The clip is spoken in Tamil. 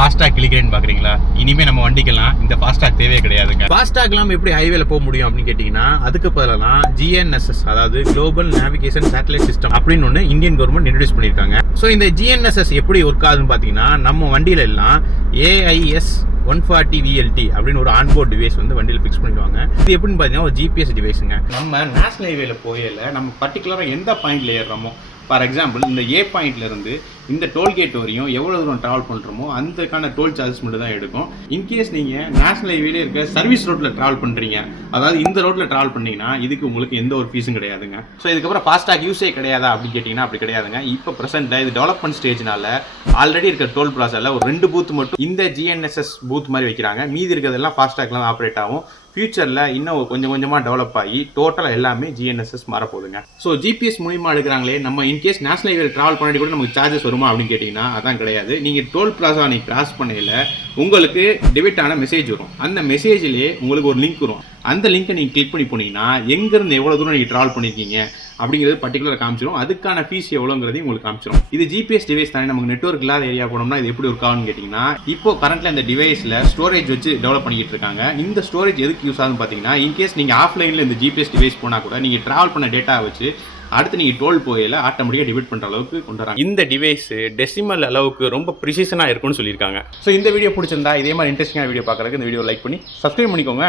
ஃபாஸ்டாக் கிளிக்கிறேன்னு பாக்குறீங்களா? இனிமே நம்ம வண்டிக்கலாம் இந்த ஃபாஸ்டாக் தேவையே கிடையாதுங்க. ஃபாஸ்டாக் இல்லாம எப்படி ஹைவேல போக முடியும் அப்படின்னு கேட்டீங்கன்னா, அதுக்கு பதிலா GNSS, அதாவது குளோபல் நேவிகேஷன் சேட்டலைட் சிஸ்டம் அப்படின்னு ஒன்று இந்தியன் கவர்மெண்ட் இன்ட்ரோடியூஸ் பண்ணியிருக்காங்க. ஸோ இந்த GNSS எப்படி ஒர்க் ஆகுதுன்னு பார்த்தீங்கன்னா, நம்ம வண்டியில எல்லாம் AIS 140 VLT அப்படின்னு ஒரு ஆன்போர்ட் டிவைஸ் வந்து வண்டியில் ஃபிக்ஸ் பண்ணிடுவாங்க. இது எப்படின்னு பார்த்தீங்கன்னா ஒரு GPS டிவைஸுங்க. நம்ம நேஷனல் ஹைவேல போயில நம்ம பர்டிகுலராக எந்த பாயிண்ட்ல ஏறுறோமோ, ஃபார் எக்ஸாம்பிள் இந்த A பாயிண்ட்ல இருந்து இந்த டோல்கேட் வரையும் எவ்வளோ தூரம் ட்ராவல் பண்ணுறோமோ அதுக்கான டோல் சார்ஜஸ் மட்டும் தான் எடுக்கும். இன்கேஸ் நீங்கள் நேஷனல் ஹைவேல இருக்க சர்வீஸ் ரோட்டில் ட்ராவல் பண்ணுறீங்க, அதாவது இந்த ரோட்டில் ட்ராவல் பண்ணீங்கன்னா இதுக்கு உங்களுக்கு எந்த ஒரு ஃபீஸும் கிடையாதுங்க. ஸோ இதுக்கப்புறம் ஃபாஸ்டாக் யூஸே கிடையாதா அப்படின்னு கேட்டிங்கன்னா அப்படி கிடையாதுங்க. இப்போ ப்ரெசென்ட்டில் இது டெவலப்மெண்ட் ஸ்டேஜ்னால ஆல்ரெடி இருக்க டோல் பிளாஸாவில் ஒரு 2 பூத் மட்டும் இந்த GNSS பூத் மாதிரி வைக்கிறாங்க. மீதி இருக்கிறதெல்லாம் ஃபாஸ்டாக்லாம் ஆப்ரேட் ஆகும். ஃபியூச்சரில் இன்னும் கொஞ்சம் கொஞ்சமாக டெவலப் ஆகி டோட்டலாக எல்லாமே GNSS மாறப்போகுதுங்க. ஸோ GPS மூலியமாக எடுக்கிறாங்களே, நம்ம இன்கேஸ் நேஷனல் ஹைவே ட்ராவல் பண்ணிட்டு கூட நமக்கு சார்ஜஸ் வருமா அப்படின்னு கேட்டிங்கன்னா அதான் கிடையாது. நீங்கள் டோல் பிளாஸா நீங்கள் கிராஸ் பண்ணையில் உங்களுக்கு டெபிட் ஆன மெசேஜ் வரும். அந்த மெசேஜ்லேயே உங்களுக்கு ஒரு லிங்க் வரும். அந்த லிங்கை நீங்கள் கிளிக் பண்ணி போனீங்கன்னா எங்கேருந்து எவ்வளோ தூரம் நீங்கள் ட்ராவல் பண்ணியிருக்கீங்க அப்படிங்கிறது பர்டிகுலர் காமிச்சிடும். அதுக்கான ஃபீஸ் எவ்வளோங்கிறதையும் உங்களுக்கு காமிச்சிடும். இது GPS டிவைஸ் தானே, நமக்கு நெட்வொர்க் இல்லாத ஏரியா போனோம்னா இது எப்படி ஒர்க் ஆகும்னு கேட்டிங்கன்னா, இப்போ கரண்ட்டில் இந்த டிவைஸில் ஸ்டோரேஜ் வச்சு டெவலப் பண்ணிக்கிட்டு இருக்காங்க. இந்த ஸ்டோரேஜ் எதுக்கு யூஸ் ஆகுதுன்னு பார்த்தீங்கன்னா, இன்கேஸ் நீங்கள் ஆஃப்லைனில் இந்த GPS டிவைஸ் போனால் கூட நீங்கள் ட்ராவல் பண்ண டேட்டா வச்சு அடுத்து நீங்கள் டோல் போயில ஆட்டோமேட்டிக்காக டிவைட் பண்ணுற அளவுக்கு கொண்டு வராங்க. இந்த டிவைஸ் டெசிமல் அளவுக்கு ரொம்ப ப்ரிசிஷனாக இருக்கும்னு சொல்லியிருக்காங்க. ஸோ இந்த வீடியோ பிடிச்சிருந்தா இதே மாதிரி இன்ட்ரெஸ்டிங்கான வீடியோ பார்க்குறதுக்கு இந்த வீடியோ லைக் பண்ணி சப்ஸ்கிரைப் பண்ணிக்கோங்க.